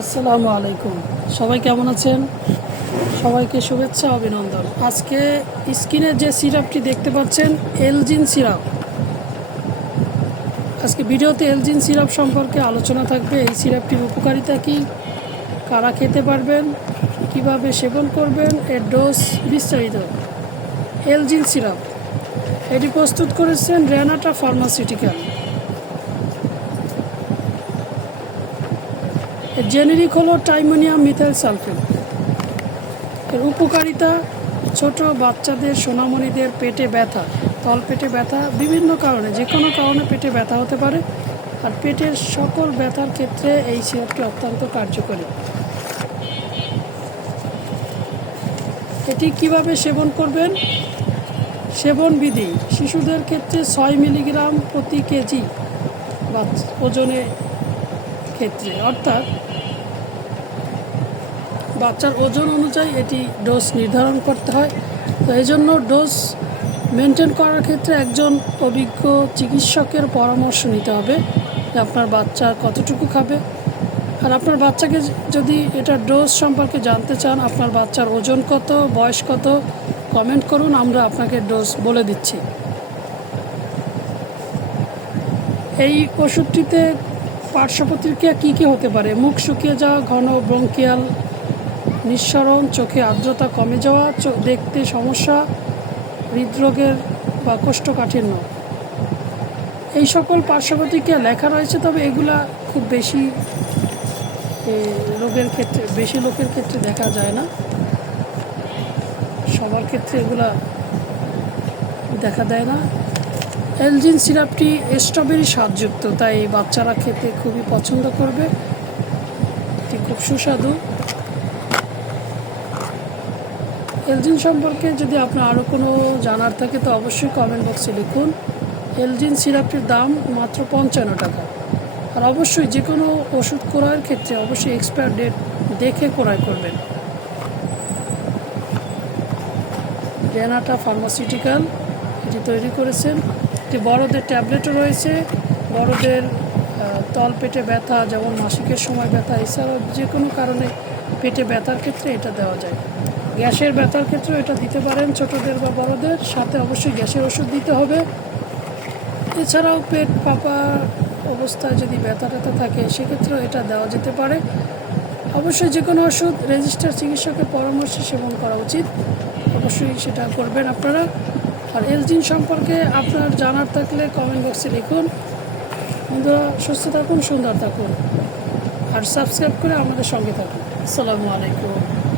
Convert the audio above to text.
আসসালামু আলাইকুম। সবাই কেমন আছেন? সবাইকে শুভেচ্ছা, অভিনন্দন। আজকে স্কিনের যে সিরাপটি দেখতে পাচ্ছেন, এলজিন সিরাপ। আজকে ভিডিওতে এলজিন সিরাপ সম্পর্কে আলোচনা থাকবে। এই সিরাপটির উপকারিতা কী? কারা খেতে পারবেন? কীভাবে সেবন করবেন? এর ডোজ বিস্তারিত। এলজিন সিরাপ। এটি প্রস্তুত করেছেন রেনাটা ফার্মাসিউটিক্যাল। এর জেনেরিক হলো টাইমোনিয়াম মিথাইল সালফেট। এর উপকারিতা, ছোট বাচ্চাদের সোনামণিদের পেটে ব্যথা তলপেটে ব্যথা, বিভিন্ন কারণে যে কোনো কারণে পেটে ব্যথা হতে পারে। আর পেটের সকল ব্যথার ক্ষেত্রে এই সিরাপটি অত্যন্ত কার্যকরী। এটি কীভাবে সেবন করবেন? সেবন বিধি, শিশুদের ক্ষেত্রে ছয় মিলিগ্রাম প্রতি কেজি বাচ্চা ওজনে ক্ষেত্রে। অর্থাৎ বাচ্চার ওজন অনুযায়ী এটি ডোজ নির্ধারণ করতে হয়। তো এই জন্য ডোজ মেনটেন করার ক্ষেত্রে একজন অভিজ্ঞ চিকিৎসকের পরামর্শ নিতে হবে যে আপনার বাচ্চা কতটুকু খাবে। আর আপনার বাচ্চাকে যদি এটা ডোজ সম্পর্কে জানতে চান, আপনার বাচ্চার ওজন কত, বয়স কত কমেন্ট করুন, আমরা আপনাকে ডোজ বলে দিচ্ছি। এই ওষুধটিতে পার্শ্ব প্রতিক্রিয়া কী কী হতে পারে? মুখ শুকিয়ে যাওয়া, ঘন ব্রঙ্কিয়াল নিঃসরণ, চোখে আর্দ্রতা কমে যাওয়া দেখতে সমস্যা, হৃদরোগের বা কোষ্ঠকাঠিন্য। এই সকল পার্শ্ব প্রতিক্রিয়া লেখা রয়েছে, তবে এগুলা খুব বেশি রোগের ক্ষেত্রে, বেশি লোকের ক্ষেত্রে দেখা যায় না। সবার ক্ষেত্রে এগুলা দেখা দেয় না। এলজিন সিরাপটি স্ট্রবেরি স্বাদযুক্ত, তাই বাচ্চারা খেতে খুবই পছন্দ করবে। এটি খুব সুস্বাদু। এলজিন সম্পর্কে যদি আপনার আরও কোনো জানার থাকে, তো অবশ্যই কমেন্ট বক্সে লিখুন। এলজিন সিরাপটির দাম মাত্র পঞ্চান্ন টাকা। আর অবশ্যই যে কোনো ওষুধ ক্রয়ের ক্ষেত্রে অবশ্যই এক্সপায়ার ডেট দেখে ক্রয় করবেন। রেনাটা ফার্মাসিউটিক্যাল, এটি তৈরি করেছেন। এটি বড়দের ট্যাবলেটও রয়েছে। বড়দের তল পেটে ব্যথা, যেমন মাসিকের সময় ব্যথা, এছাড়াও যে কোনো কারণে পেটে ব্যথার ক্ষেত্রে এটা দেওয়া যায়। গ্যাসের ব্যথার ক্ষেত্রেও এটা দিতে পারেন ছোটদের বা বড়দের। সাথে অবশ্যই গ্যাসের ওষুধ দিতে হবে। এছাড়াও পেট পাপা অবস্থায় যদি ব্যথা ট্যাথা থাকে, সেক্ষেত্রেও এটা দেওয়া যেতে পারে। অবশ্যই যে কোনো ওষুধ রেজিস্টার চিকিৎসকের পরামর্শে সেবন করা উচিত। অবশ্যই সেটা করবেন আপনারা। আর এলজিন সম্পর্কে আপনার জানার থাকলে কমেন্ট বক্সে লিখুন। বন্ধুরা, সুস্থ থাকুন, সুন্দর থাকুন। আর সাবস্ক্রাইব করে আমাদের সঙ্গে থাকুন। আসসালামু আলাইকুম।